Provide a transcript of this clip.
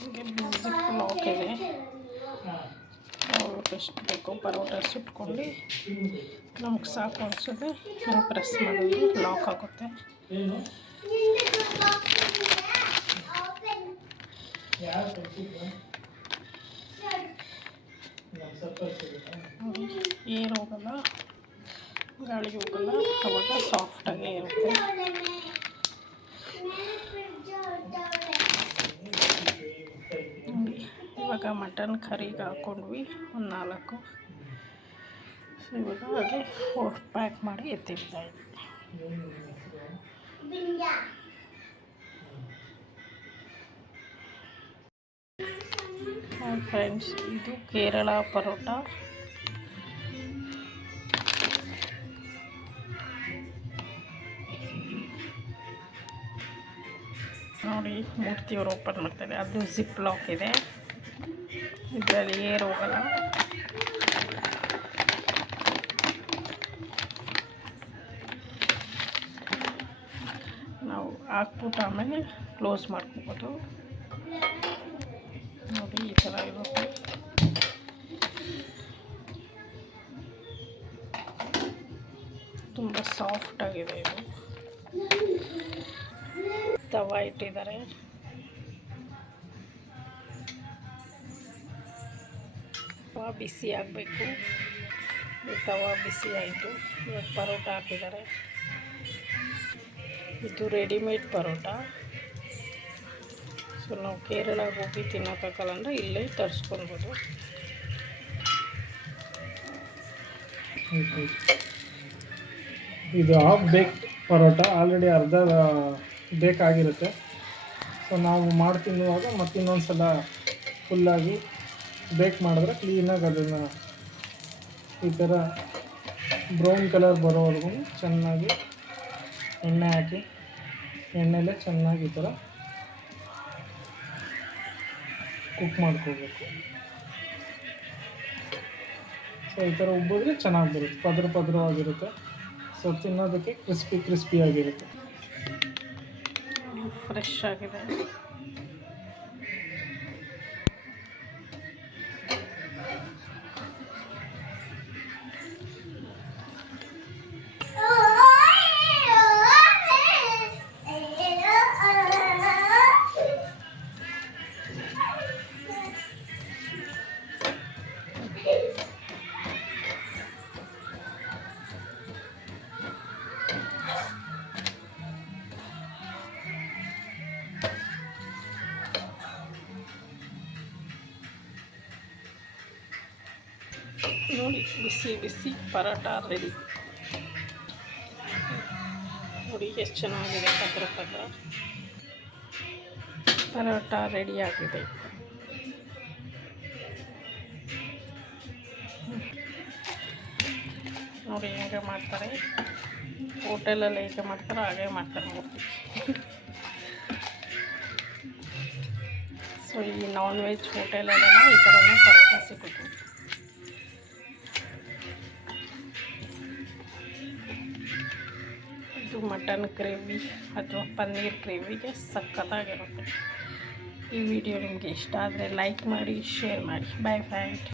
ಹೀಗೆ zip lock ಇದೆ. ನಾವು ಎಷ್ಟು ಬೇಕೋ ಪರೋಟ ಸುಟ್ಕೊಂಡು ನಮ್ಗೆ ಸಾಕು ಅನಿಸುತ್ತೆ ಹಿಂಗೆ ಪ್ರೆಸ್ ಮಾಡಿದ್ರೆ ಲಾಕ್ ಆಗುತ್ತೆ. ಏರ್ ಹೋಗಲ್ಲ, ಗಾಳಿ ಹೋಗಲ್ಲ, ಅವಾಗ ಸಾಫ್ಟಾಗೇ ಇರುತ್ತೆ. ಇವಾಗ ಮಟನ್ ಕರಿಗೆ ಹಾಕ್ಕೊಂಡ್ವಿ ಒಂದು 4. ಸೊ ಇವಾಗ ಹಾಗೆ 4 ಪ್ಯಾಕ್ ಮಾಡಿ ಎತ್ತಿಡ್ತಾಯಿದ್ವಿ. ಹಾಯ್ ಫ್ರೆಂಡ್ಸ್, ಇದು ಕೇರಳ ಪರೋಟ. ನೋಡಿ, ಮೂರ್ತಿಯವರು ಓಪನ್ ಮಾಡ್ತಾರೆ. ಅದು ಜಿಪ್ ಲಾಕ್ ಇದೆ, ಇದರಲ್ಲಿ ಏರ್ ಹೋಗಲ್ಲ. ನಾವು ಹಾಕ್ಬಿಟ್ಟು ಆಮೇಲೆ ಕ್ಲೋಸ್ ಮಾಡ್ಕೋಬೋದು. ನೋಡಿ, ಈ ಥರ ಇರುತ್ತೆ. ತುಂಬ ಸಾಫ್ಟಾಗಿದೆ. ಇದು ತವಾ ಇಟ್ಟಿದ್ದಾರೆ. ತವಾ ಬಿಸಿ ಆಗಬೇಕು. ತವಾ ಬಿಸಿ ಆಯಿತು. ಇವಾಗ ಪರೋಟ ಹಾಕಿದ್ದಾರೆ. ಇದು ರೆಡಿಮೇಡ್ ಪರೋಟ. ಸೊ ನಾವು ಕೇರಳಕ್ಕೆ ಹೋಗಿ ತಿನ್ನೋಕ್ಕಾಗಲ್ಲ ಅಂದರೆ ಇಲ್ಲೇ ತರಿಸ್ಕೊಳ್ಬೋದು. ಇದು ಹಾಫ್ ಬೇಕ್ ಪರೋಟ, ಆಲ್ರೆಡಿ ಅರ್ಧ ಬೇಕಾಗಿರುತ್ತೆ. ಸೊ ನಾವು ಮಾಡಿ ತಿನ್ನುವಾಗ ಮತ್ತಿನ್ನೊಂದು ಸಲ ಫುಲ್ಲಾಗಿ ಬೇಕ್ ಮಾಡಿದ್ರೆ ಕ್ಲೀನಾಗಿ ಅದನ್ನು ಈ ಥರ ಬ್ರೌನ್ ಕಲರ್ ಬರೋವರೆಗೂ ಚೆನ್ನಾಗಿ ಎಣ್ಣೆ ಹಾಕಿ ಎಣ್ಣೆಲೇ ಚೆನ್ನಾಗಿ ಈ ಥರ ಕುಕ್ ಮಾಡ್ಕೋಬೇಕು. ಸೊ ಈ ಥರ ಉಬ್ಬಿದ್ರೆ ಚೆನ್ನಾಗಿ ಬರುತ್ತೆ, ಪದರವಾಗಿರುತ್ತೆ. ಸೊ ತಿನ್ನೋದಕ್ಕೆ ಕ್ರಿಸ್ಪಿಯಾಗಿರುತ್ತೆ. ಫ್ರೆಶ್ ಆಗಿದೆ. ನೋಡಿ, ಬಿಸಿ ಬಿಸಿ ಪರೋಟ ರೆಡಿ. ನೋಡಿ ಎಷ್ಟು ಚೆನ್ನಾಗಿದೆ. ಪರೋಟ ರೆಡಿ ಆಗಿದೆ. ನೋಡಿ ಹೇಗೆ ಮಾಡ್ತಾರೆ, ಹೋಟೆಲಲ್ಲಿ ಹೇಗೆ ಮಾಡ್ತಾರೆ ಹಾಗೆ ಮಾಡ್ತಾರೆ ಮೂರ್ತಿ. ಸೊ ಈ ನಾನ್ ವೆಜ್ ಹೋಟೆಲಲ್ಲೆಲ್ಲ ಈ ಥರನೇ ಪರೋಟ ಸಿಗುತ್ತೆ. ಇದು ಮಟನ್ ಗ್ರೇವಿ ಅಥವಾ ಪನ್ನೀರ್ ಗ್ರೇವಿಗೆ ಸಖತ್ತಾಗಿರುತ್ತೆ. ಈ ವಿಡಿಯೋ ನಿಮಗೆ ಇಷ್ಟ ಆದರೆ ಲೈಕ್ ಮಾಡಿ, ಶೇರ್ ಮಾಡಿ. Boy friend.